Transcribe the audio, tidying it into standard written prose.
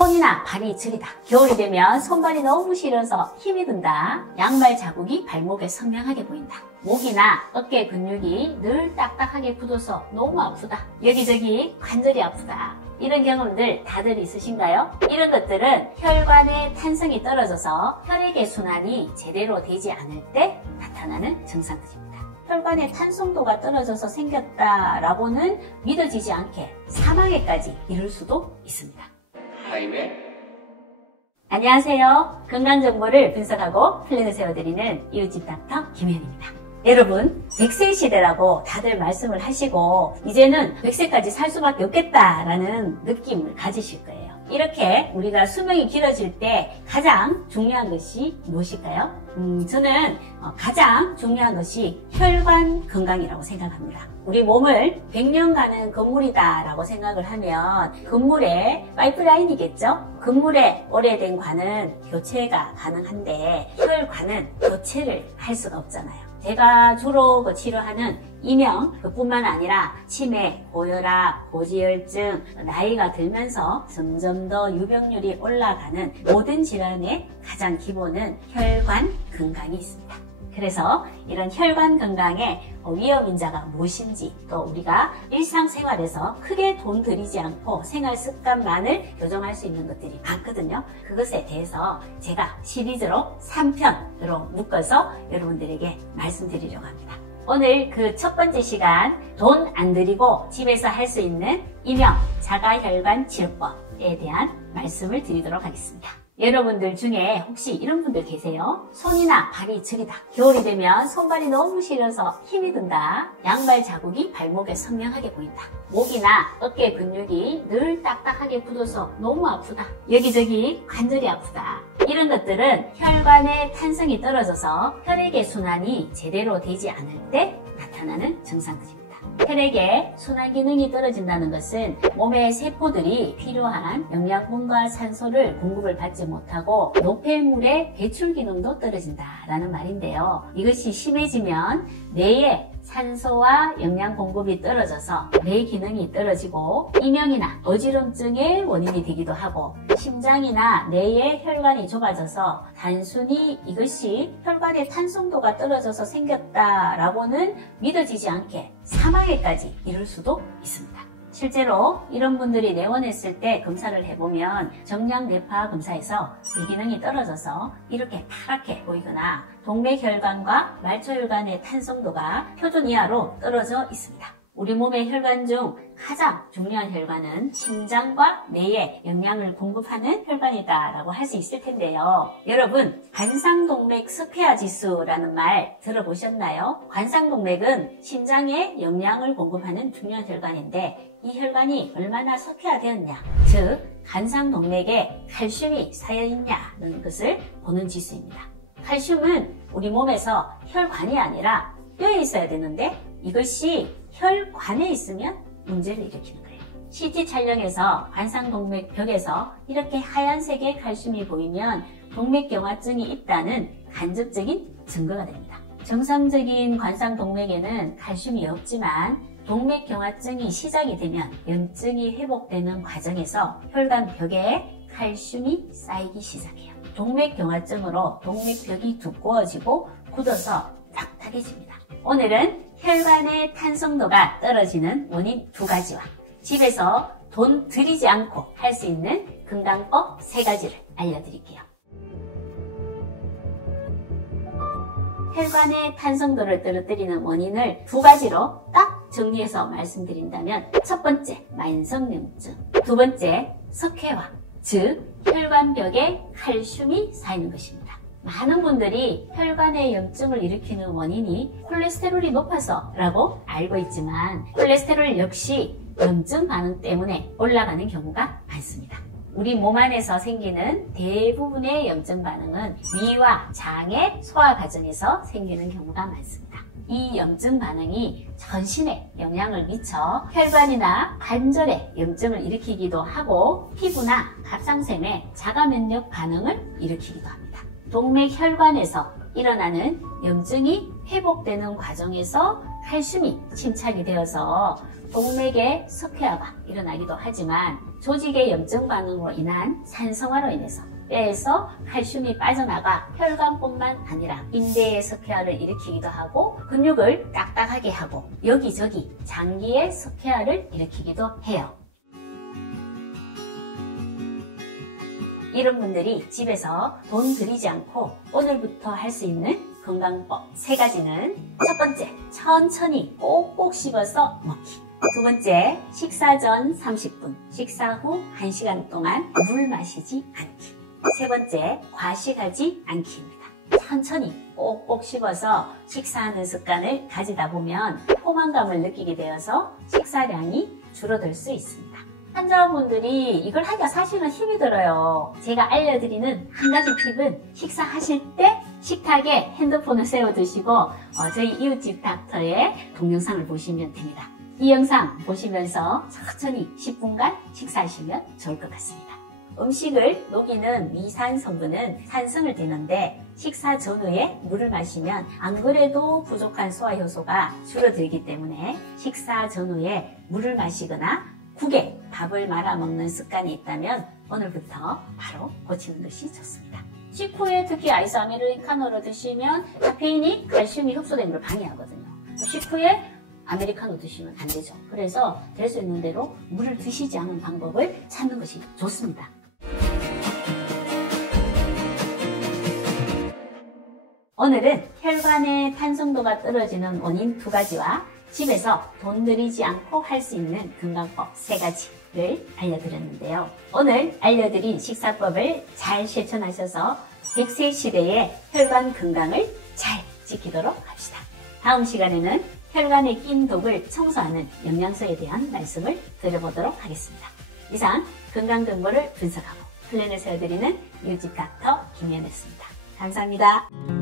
손이나 발이 저리다. 겨울이 되면 손발이 너무 시려서 힘이 든다. 양말 자국이 발목에 선명하게 보인다. 목이나 어깨 근육이 늘 딱딱하게 굳어서 너무 아프다. 여기저기 관절이 아프다. 이런 경험들 다들 있으신가요? 이런 것들은 혈관의 탄성이 떨어져서 혈액의 순환이 제대로 되지 않을 때 나타나는 증상들입니다. 혈관의 탄성도가 떨어져서 생겼다라고는 믿어지지 않게 사망에까지 이를 수도 있습니다. 안녕하세요. 건강정보를 분석하고 플랜을 세워드리는 이웃집 닥터 김혜연입니다. 여러분, 100세 시대라고 다들 말씀을 하시고 이제는 100세까지 살 수밖에 없겠다라는 느낌을 가지실 거예요. 이렇게 우리가 수명이 길어질 때 가장 중요한 것이 무엇일까요? 저는 가장 중요한 것이 혈관 건강이라고 생각합니다. 우리 몸을 100년간은 건물이다라고 생각을 하면 건물의 파이프라인이겠죠? 건물의 오래된 관은 교체가 가능한데 혈관은 교체를 할 수가 없잖아요. 제가 주로 치료하는 이명 그뿐만 아니라 치매, 고혈압, 고지혈증, 나이가 들면서 점점 더 유병률이 올라가는 모든 질환의 가장 기본은 혈관 건강이 있습니다. 그래서 이런 혈관 건강의 위험인자가 무엇인지, 또 우리가 일상생활에서 크게 돈 들이지 않고 생활 습관만을 교정할 수 있는 것들이 많거든요. 그것에 대해서 제가 시리즈로 3편으로 묶어서 여러분들에게 말씀드리려고 합니다. 오늘 그 첫 번째 시간, 돈 안 들이고 집에서 할 수 있는 이명 자가혈관 치료법에 대한 말씀을 드리도록 하겠습니다. 여러분들 중에 혹시 이런 분들 계세요? 손이나 발이 저리다. 겨울이 되면 손발이 너무 시려서 힘이 든다. 양발 자국이 발목에 선명하게 보인다. 목이나 어깨 근육이 늘 딱딱하게 굳어서 너무 아프다. 여기저기 관절이 아프다. 이런 것들은 혈관의 탄성이 떨어져서 혈액의 순환이 제대로 되지 않을 때 나타나는 증상들입니다. 혈액의 순환 기능이 떨어진다는 것은 몸의 세포들이 필요한 영양분과 산소를 공급을 받지 못하고 노폐물의 배출 기능도 떨어진다라는 말인데요. 이것이 심해지면 뇌의 산소와 영양 공급이 떨어져서 뇌 기능이 떨어지고 이명이나 어지럼증의 원인이 되기도 하고, 심장이나 뇌의 혈관이 좁아져서 단순히 이것이 혈관의 탄성도가 떨어져서 생겼다라고는 믿어지지 않게 사망에까지 이를 수도 있습니다. 실제로 이런 분들이 내원했을 때 검사를 해보면 정량 뇌파 검사에서 뇌 기능이 떨어져서 이렇게 파랗게 보이거나 동맥혈관과 말초혈관의 탄성도가 표준 이하로 떨어져 있습니다. 우리 몸의 혈관 중 가장 중요한 혈관은 심장과 뇌에 영양을 공급하는 혈관이다라고 할 수 있을 텐데요. 여러분, 관상동맥 스페아 지수라는 말 들어보셨나요? 관상동맥은 심장에 영양을 공급하는 중요한 혈관인데 이 혈관이 얼마나 석회화되었냐, 즉 관상동맥에 칼슘이 쌓여있냐는 것을 보는 지수입니다. 칼슘은 우리 몸에서 혈관이 아니라 뼈에 있어야 되는데 이것이 혈관에 있으면 문제를 일으키는 거예요. CT 촬영에서 관상동맥 벽에서 이렇게 하얀색의 칼슘이 보이면 동맥경화증이 있다는 간접적인 증거가 됩니다. 정상적인 관상동맥에는 칼슘이 없지만 동맥경화증이 시작이 되면 염증이 회복되는 과정에서 혈관 벽에 칼슘이 쌓이기 시작해요. 동맥경화증으로 동맥벽이 두꺼워지고 굳어서 딱딱해집니다. 오늘은 혈관의 탄성도가 떨어지는 원인 2가지와 집에서 돈 들이지 않고 할 수 있는 건강법 3가지를 알려드릴게요. 혈관의 탄성도를 떨어뜨리는 원인을 2가지로 딱 정리해서 말씀드린다면, 첫 번째, 만성염증, 두 번째, 석회화, 즉 혈관벽에 칼슘이 쌓이는 것입니다. 많은 분들이 혈관의 염증을 일으키는 원인이 콜레스테롤이 높아서 라고 알고 있지만 콜레스테롤 역시 염증 반응 때문에 올라가는 경우가 많습니다. 우리 몸 안에서 생기는 대부분의 염증 반응은 위와 장의 소화 과정에서 생기는 경우가 많습니다. 이 염증 반응이 전신에 영향을 미쳐 혈관이나 관절에 염증을 일으키기도 하고 피부나 갑상샘에 자가 면역 반응을 일으키기도 합니다. 동맥혈관에서 일어나는 염증이 회복되는 과정에서 칼슘이 침착이 되어서 동맥의 석회화가 일어나기도 하지만 조직의 염증 반응으로 인한 산성화로 인해서 뼈에서 칼슘이 빠져나가 혈관뿐만 아니라 인대의 석회화를 일으키기도 하고 근육을 딱딱하게 하고 여기저기 장기의 석회화를 일으키기도 해요. 이런 분들이 집에서 돈 들이지 않고 오늘부터 할 수 있는 건강법 3가지는 첫 번째, 천천히 꼭꼭 씹어서 먹기. 두 번째, 식사 전 30분, 식사 후 1시간 동안 물 마시지 않기. 세 번째, 과식하지 않기입니다. 천천히 꼭꼭 씹어서 식사하는 습관을 가지다 보면 포만감을 느끼게 되어서 식사량이 줄어들 수 있습니다. 환자분들이 이걸 하기가 사실은 힘이 들어요. 제가 알려드리는 한 가지 팁은 식사하실 때 식탁에 핸드폰을 세워 두시고 저희 이웃집 닥터의 동영상을 보시면 됩니다. 이 영상 보시면서 천천히 10분간 식사하시면 좋을 것 같습니다. 음식을 녹이는 위산 성분은 산성을 띠는데 식사 전후에 물을 마시면 안 그래도 부족한 소화효소가 줄어들기 때문에 식사 전후에 물을 마시거나 국에 밥을 말아 먹는 습관이 있다면 오늘부터 바로 고치는 것이 좋습니다. 식후에 특히 아이스 아메리카노를 드시면 카페인이 칼슘이 흡수되는 걸 방해하거든요. 식후에 아메리카노 드시면 안 되죠. 그래서 될 수 있는 대로 물을 드시지 않은 방법을 찾는 것이 좋습니다. 오늘은 혈관의 탄성도가 떨어지는 원인 2가지와 집에서 돈 들이지 않고 할 수 있는 건강법 3가지를 알려드렸는데요. 오늘 알려드린 식사법을 잘 실천하셔서 100세 시대의 혈관 건강을 잘 지키도록 합시다. 다음 시간에는 혈관에 낀 독을 청소하는 영양소에 대한 말씀을 드려보도록 하겠습니다. 이상 건강정보를 분석하고 플랜을 세워드리는 이웃집 닥터 김연혜였습니다. 감사합니다.